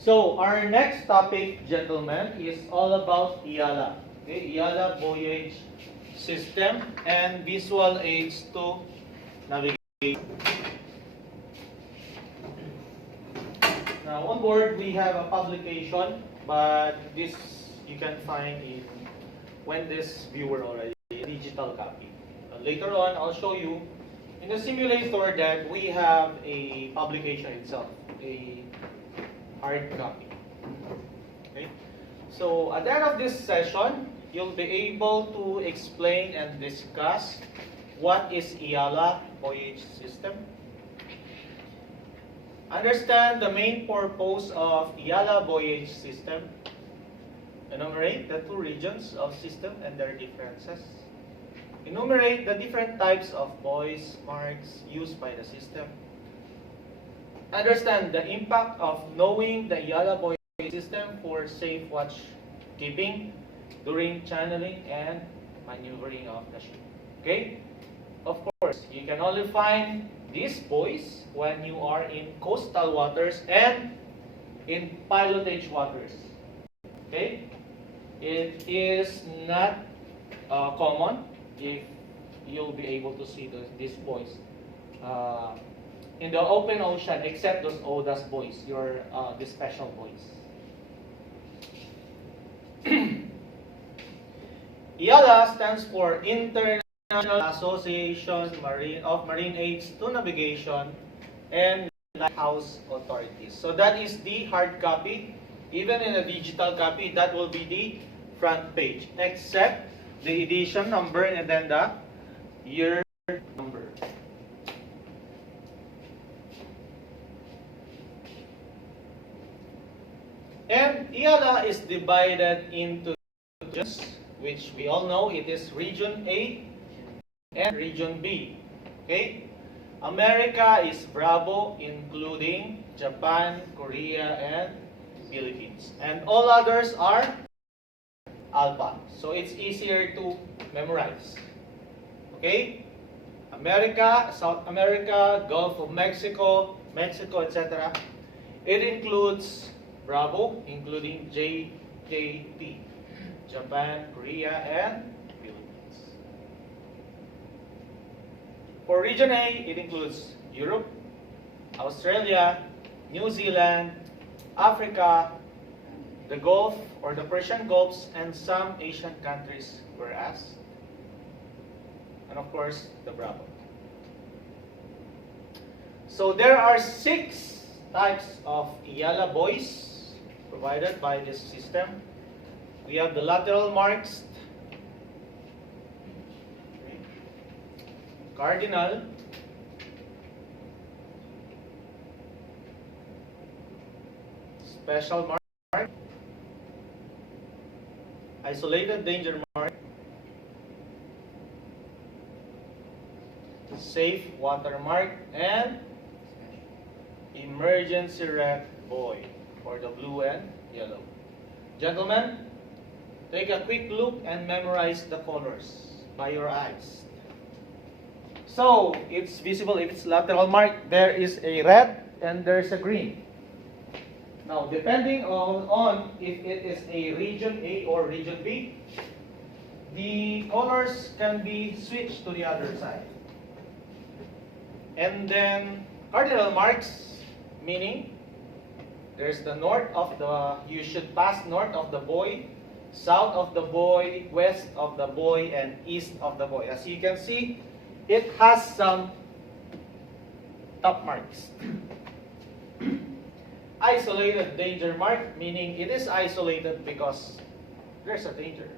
So our next topic, gentlemen, is all about IALA. Okay, IALA Buoyage System and visual aids to navigation. Now on board we have a publication, but this you can find in when this viewer already a digital copy. Later on, I'll show you in the simulator that we have a publication itself, a hard copy. Okay? So at the end of this session, you'll be able to explain and discuss what is IALA Buoyage System. Understand the main purpose of IALA Buoyage System. Enumerate the two regions of system and their differences. Enumerate the different types of buoys marks used by the system. Understand the impact of knowing the IALA Buoyage System for safe watch keeping during channeling and maneuvering of the ship. Okay? Of course, you can only find these buoys when you are in coastal waters and in pilotage waters. Okay? It is not common if you'll be able to see these buoys in the open ocean, except those ODAS buoys, the special buoys. IALA stands for International Association of Marine Aids to Navigation and Lighthouse Authorities. So that is the hard copy. Even in a digital copy, that will be the front page, except the edition number and then the year number. And IALA is divided into regions, which we all know it is Region A and Region B. Okay? America is Bravo, including Japan, Korea, and Philippines. And all others are Alpha. So it's easier to memorize. Okay? America, South America, Gulf of Mexico, etc. It includes Bravo, including JKP, Japan, Korea, and Philippines. For Region A, it includes Europe, Australia, New Zealand, Africa, the Gulf or the Persian Gulfs, and some Asian countries were asked. And of course, the Bravo. So there are 6 types of IALA buoys provided by this system. We have the lateral marks, cardinal, special mark, isolated danger mark, safe watermark, and emergency wreck buoy for the blue and yellow. Gentlemen, take a quick look and memorize the colors by your eyes. So, it's visible if it's lateral mark, there is a red and there's a green. Now, depending on if it is a Region A or Region B, the colors can be switched to the other side. And then, cardinal marks, meaning there's the north of you should pass north of the buoy, south of the buoy, west of the buoy, and east of the buoy. As you can see, it has some top marks. Isolated danger mark, meaning it is isolated because there's a danger.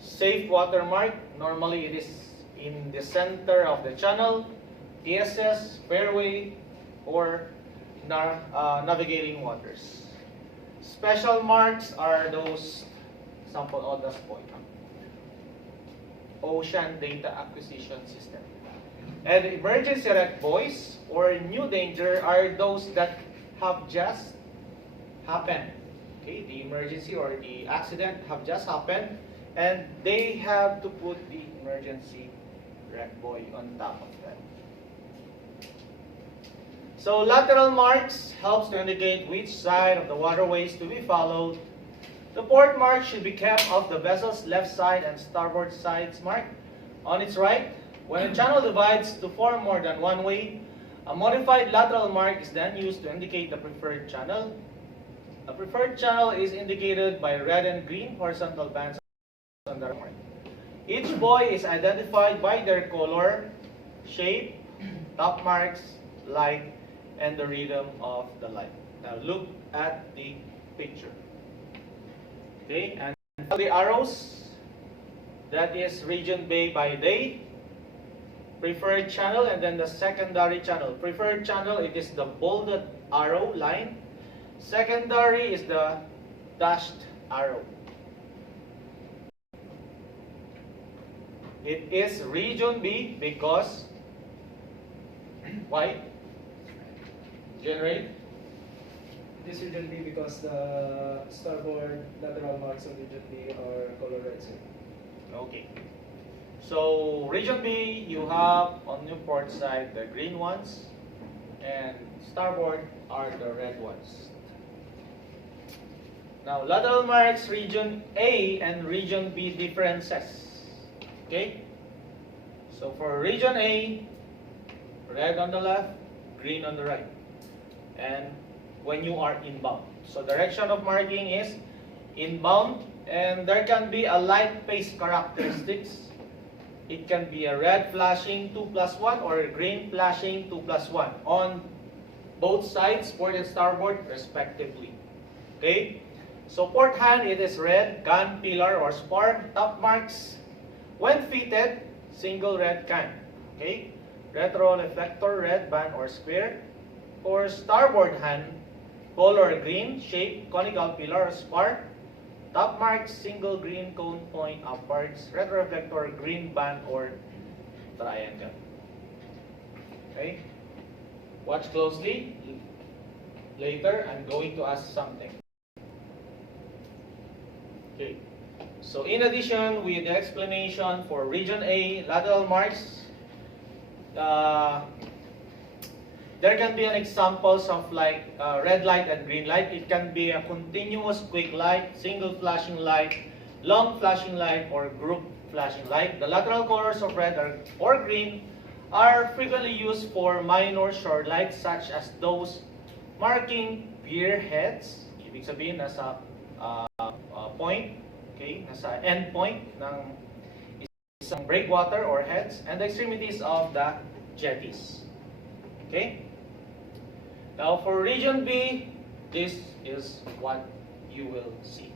Safe water mark, normally it is in the center of the channel, TSS, fairway, or navigating waters. Special marks are those sample ODAS buoy, Ocean Data Acquisition System. And emergency wreck buoys or new danger are those that have just happened. Okay, the emergency or the accident have just happened, and they have to put the emergency wreck buoy on top of that. So lateral marks helps to indicate which side of the waterways to be followed. The port mark should be kept off the vessel's left side and starboard sides mark on its right. When a channel divides to form more than one way, a modified lateral mark is then used to indicate the preferred channel. A preferred channel is indicated by red and green horizontal bands on the mark. Each buoy is identified by their color, shape, top marks, light, and the rhythm of the light. Now look at the picture. Okay, and the arrows, that is region bay by day, preferred channel, and then the secondary channel. Preferred channel, it is the bolded arrow line. Secondary is the dashed arrow. It is region B because why? Generate. This region B because the starboard lateral marks of region B are color red, sir. Okay. So region B, you have on your port side the green ones, and starboard are the red ones. Now lateral marks region A and region B differences. Okay. So for region A, red on the left, green on the right, and when you are inbound. So direction of marking is inbound, and there can be a light pace characteristics. It can be a red flashing 2+1 or a green flashing 2+1 on both sides, port and starboard respectively. Okay? So port hand, it is red, gun, pillar, or spar. Top marks, when fitted, single red can. Okay? Retro reflector, red band or square. For starboard hand, color green, shape, conical pillar or spar. Top marks, single green cone point upwards. Retroreflector, green band or triangle. Okay? Watch closely. Later, I'm going to ask something. Okay. So in addition with the explanation for region A, lateral marks, there can be an examples of like red light and green light. It can be a continuous quick light, single flashing light, long flashing light, or group flashing light. The lateral colors of red or green are frequently used for minor shore lights such as those marking pier heads. Ibig sabihin, nasa point, okay, nasa end point ng isang breakwater or heads, and the extremities of the jetties. Okay? Now for region B, this is what you will see.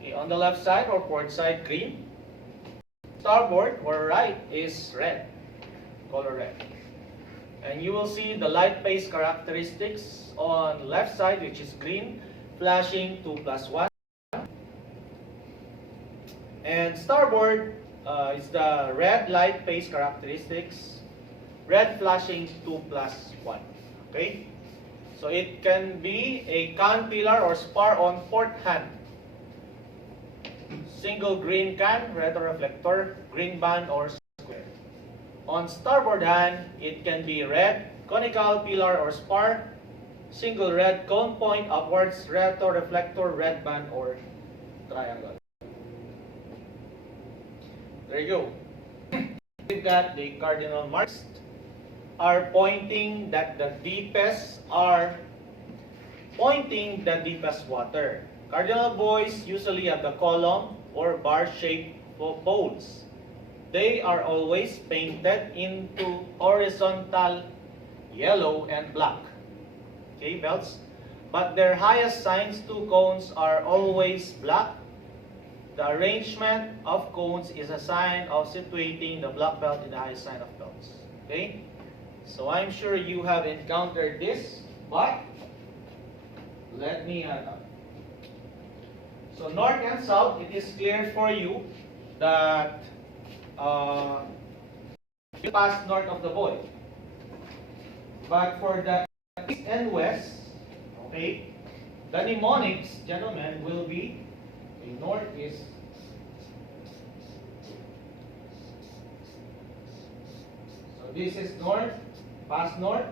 Okay, on the left side or port side, green. Starboard or right is red, color red. And you will see the light pace characteristics on left side, which is green, flashing 2+1. And starboard is the red light pace characteristics, red flashing 2+1. Okay? So it can be a can, pillar, or spar on port hand. Single green can, retroreflector, green band, or square. On starboard hand, it can be red, conical, pillar, or spar, single red cone point upwards, retroreflector, red band, or triangle. There you go. We've got the cardinal marks are pointing that the deepest water. Cardinal buoys usually have the column or bar-shaped poles. They are always painted into horizontal yellow and black. Okay, belts. But their highest signs, 2 cones, are always black. The arrangement of cones is a sign of situating the black belt in the highest sign of belts. Okay? So I'm sure you have encountered this, but let me add up. So north and south, it is clear for you that you pass north of the buoy. But for the east and west, okay, the mnemonics, gentlemen, will be north is so this is north, pass north,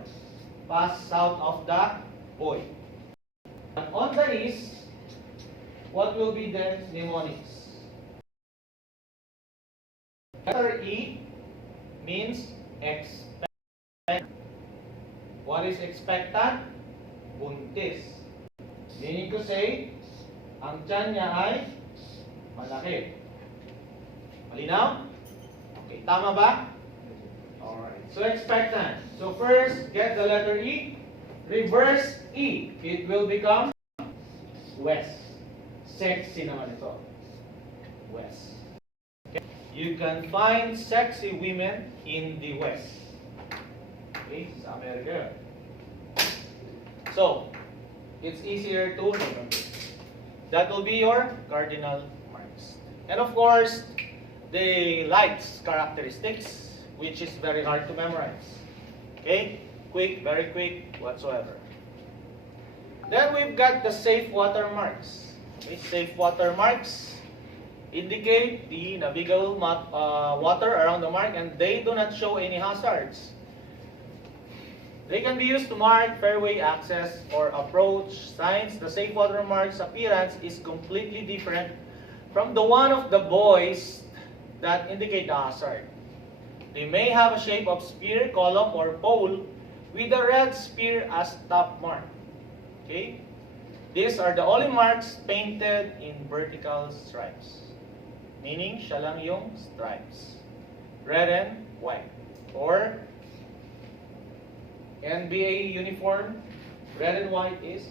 pass south of the buoy. And on the east, what will be the mnemonics? Letter E means expectant. What is expectant? Buntis. Meaning to say, ang tiyan niya ay malaki. Malinaw? Okay, tama ba? Alright. So expectant. So first, get the letter E. Reverse E. It will become west. Sexy naman ito. West. Okay. You can find sexy women in the west. Okay, sa America. So, it's easier to remember. That will be your cardinal marks. And of course, the lights characteristics, which is very hard to memorize. Okay? Quick, very quick, whatsoever. Then we've got the safe water marks. Okay? Safe water marks indicate the navigable water around the mark, and they do not show any hazards. They can be used to mark fairway access or approach signs. The safe water mark's appearance is completely different from the one of the buoys that indicate the hazard. They may have a shape of spear, column, or pole with a red spear as top mark. Okay? These are the only marks painted in vertical stripes. Meaning, siya lang yung stripes. Red and white. Or NBA uniform, red and white is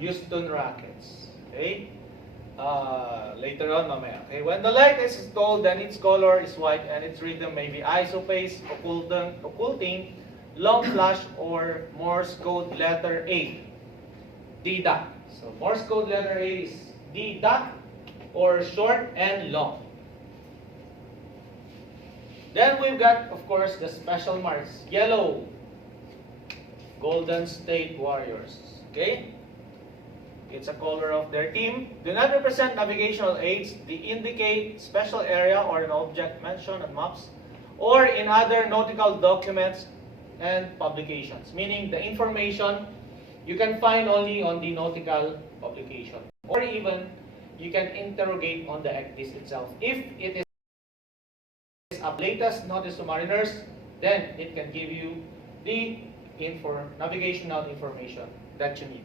Houston Rockets. Okay? Later on, mamaya. Okay? When the light is installed, then its color is white and its rhythm may be isophase, occulting, long flash, or Morse code letter A. D dot. So Morse code letter A is D dot, or short and long. Then we've got, of course, the special marks. Yellow, Golden State Warriors. Okay? It's a color of their team. Do not represent navigational aids. They indicate special area or an object mentioned on maps or in other nautical documents and publications. Meaning the information you can find only on the nautical publication. Or even you can interrogate on the ECDIS itself. If it is a latest notice to mariners, then it can give you the navigational information that you need.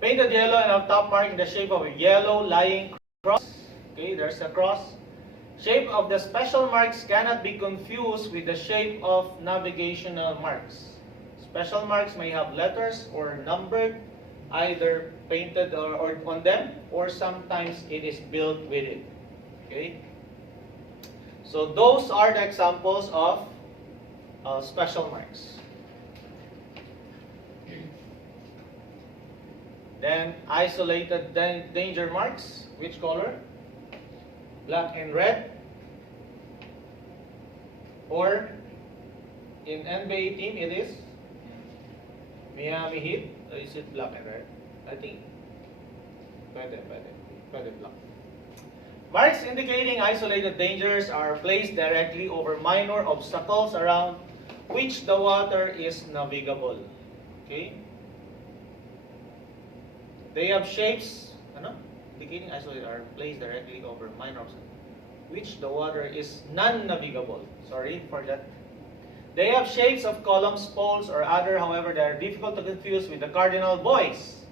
Painted yellow and a top mark in the shape of a yellow lying cross. Okay, there's a cross. Shape of the special marks cannot be confused with the shape of navigational marks. Special marks may have letters or numbered, either painted or on them, or sometimes it is built with it. Okay? So those are the examples of special marks. Then isolated danger marks. Which color? Black and red. Or in NBA team it is Miami Heat. Or is it black and red? I think pwede black. Marks indicating isolated dangers are placed directly over minor obstacles around which the water is navigable. Okay? They have shapes, indicating isolated are placed directly over minor obstacles, which the water is non-navigable. Sorry for that. They have shapes of columns, poles, or other, however, they are difficult to confuse with the cardinal buoys.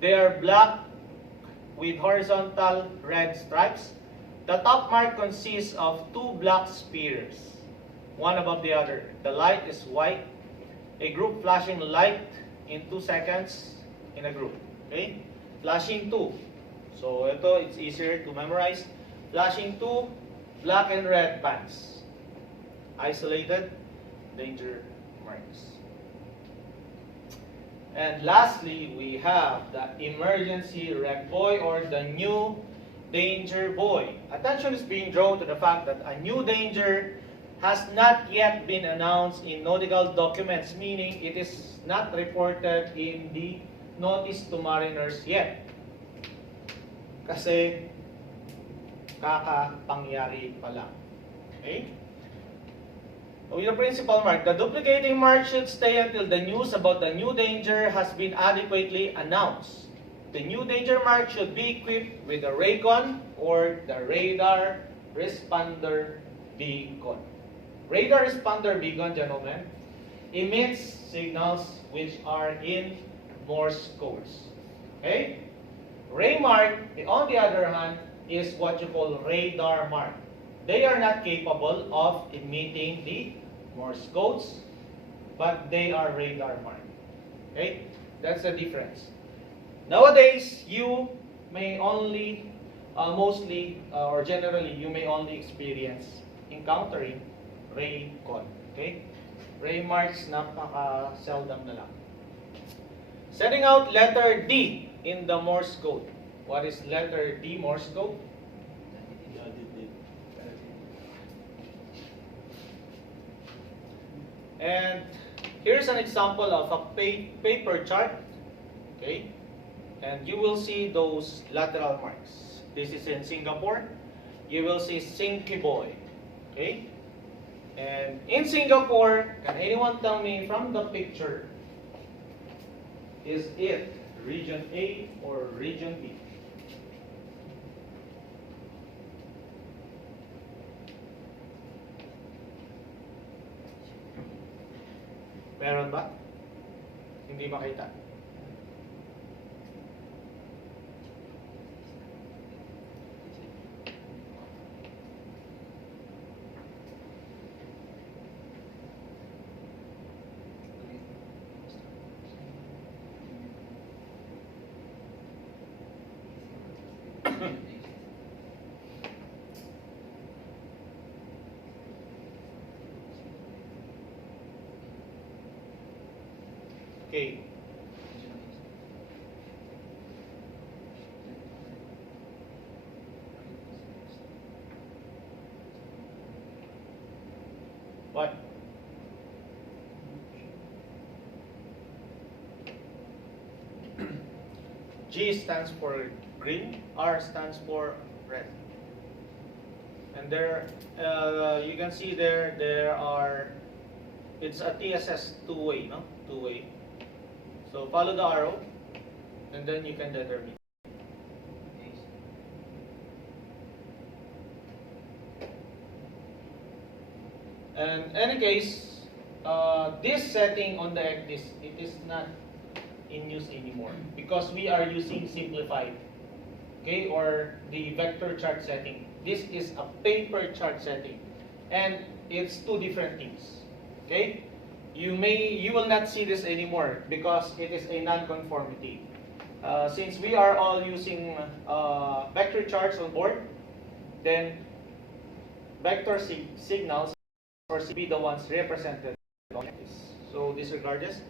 They are black with horizontal red stripes. The top mark consists of two black spears, one above the other. The light is white, a group flashing light in 2 seconds in a group. Okay? Flashing 2. So it's easier to memorize. Flashing 2, black and red bands. Isolated danger marks. And lastly, we have the emergency wreck buoy or the new danger buoy. Attention is being drawn to the fact that a new danger has not yet been announced in nautical documents, meaning it is not reported in the notice to mariners yet. Kasi kakapangyari pa lang. Okay? With the principal mark, the duplicating mark should stay until the news about the new danger has been adequately announced. The new danger mark should be equipped with a raycon or the radar responder beacon. Radar responder beacon, gentlemen, emits signals which are in Morse codes. Okay? Ray mark, on the other hand, is what you call radar mark. They are not capable of emitting the Morse codes, but they are radar mark. Okay? That's the difference. Nowadays, you may only, mostly, or generally, you may only experience encountering ray con. Okay? Ray marks, napaka-seldom na lang. Setting out letter D in the Morse code. What is letter D Morse code? And here's an example of a paper chart. Okay? And you will see those lateral marks. This is in Singapore. You will see Sinky Boy. Okay? And in Singapore, can anyone tell me from the picture, is it region A or region B? Meron ba? Hindi makita. Okay. What? G stands for green, R stands for red. And there, you can see there are, it's a TSS two-way, no? Two-way. So follow the arrow, and then you can determine. And in any case, this setting on the ECDIS, it is not in use anymore because we are using simplified, okay, or the vector chart setting. This is a paper chart setting, and it's two different things. Okay, you will not see this anymore because it is a non-conformity. Since we are all using vector charts on board, then vector signals or be the ones represented like this. So disregard this.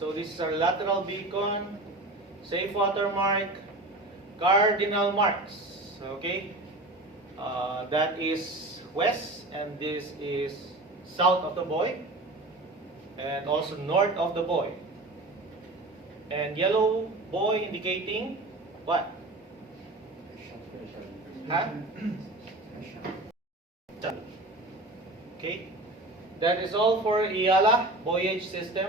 So this is our lateral beacon, safe watermark, cardinal marks. Okay, that is west, and this is south of the buoy, and also north of the buoy. And yellow buoy indicating what? Huh? Okay, that is all for IALA Buoyage System.